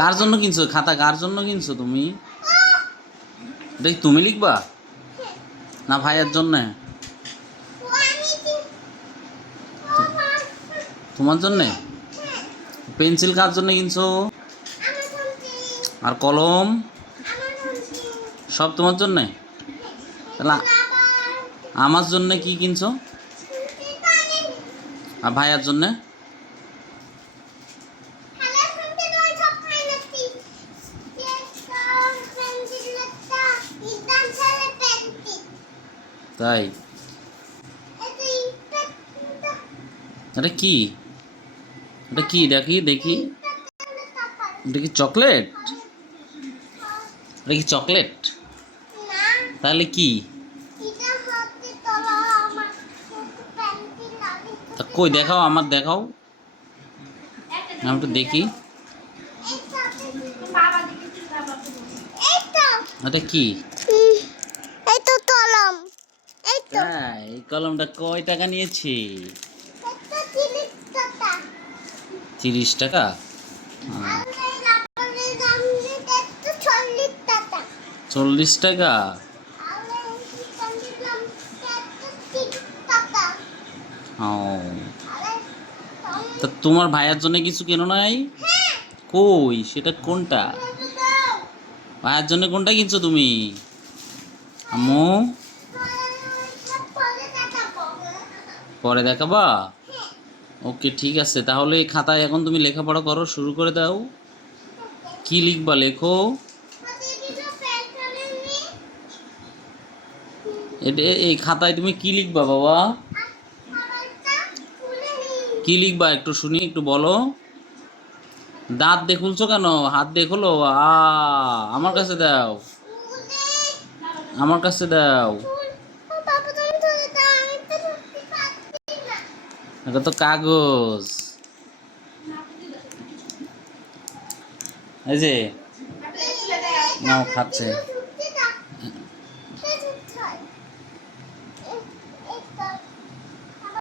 কার জন্য কিনছো খাতা? কার জন্য কিনছো তুমি? দেখ তুমি লিখবা না ভাইয়ের জন্যে? তোমার জন্যে? পেন্সিল কার জন্য কিনছো? আর কলম সব তোমার জন্যে? তাহলে আমার জন্যে কি কিনছো? আর ভাইয়ের জন্যে? তাই? এটা কি? এটা কি দেখি দেখি? এটা কি চকলেট? এটা কি চকলেট? তাহলে কি? তা কই দেখাও, আমার দেখাও, আমি একটু দেখি। এটা কি? এই তো কলম। এই তো এই কলমটা কয় টাকা নিয়েছি? 30 টাকা। 40 টাকা? ও, তা তোমার ভাইয়ের জন্য কিছু কেনো নাই? কই সেটা কোনটা? ভাইয়ের জন্য কোনটা কিনছো তুমি? আম্মু পরে দেখাবা? ওকে ঠিক আছে, তাহলে এই খাতায় এখন তুমি লেখাপড়া করো, শুরু করে দাও। কি লিখবা লেখো। এই খাতায় তুমি কি লিখবা বাবা? কি লিখবা একটু শুনি, একটু বলো। দাঁত দিয়ে খুলছো কেন? হাত দিয়ে খোলো। আমার কাছে দাও, আমার কাছে দাও। এটা তো কাগজ। এই যে নাও খাচ্ছে।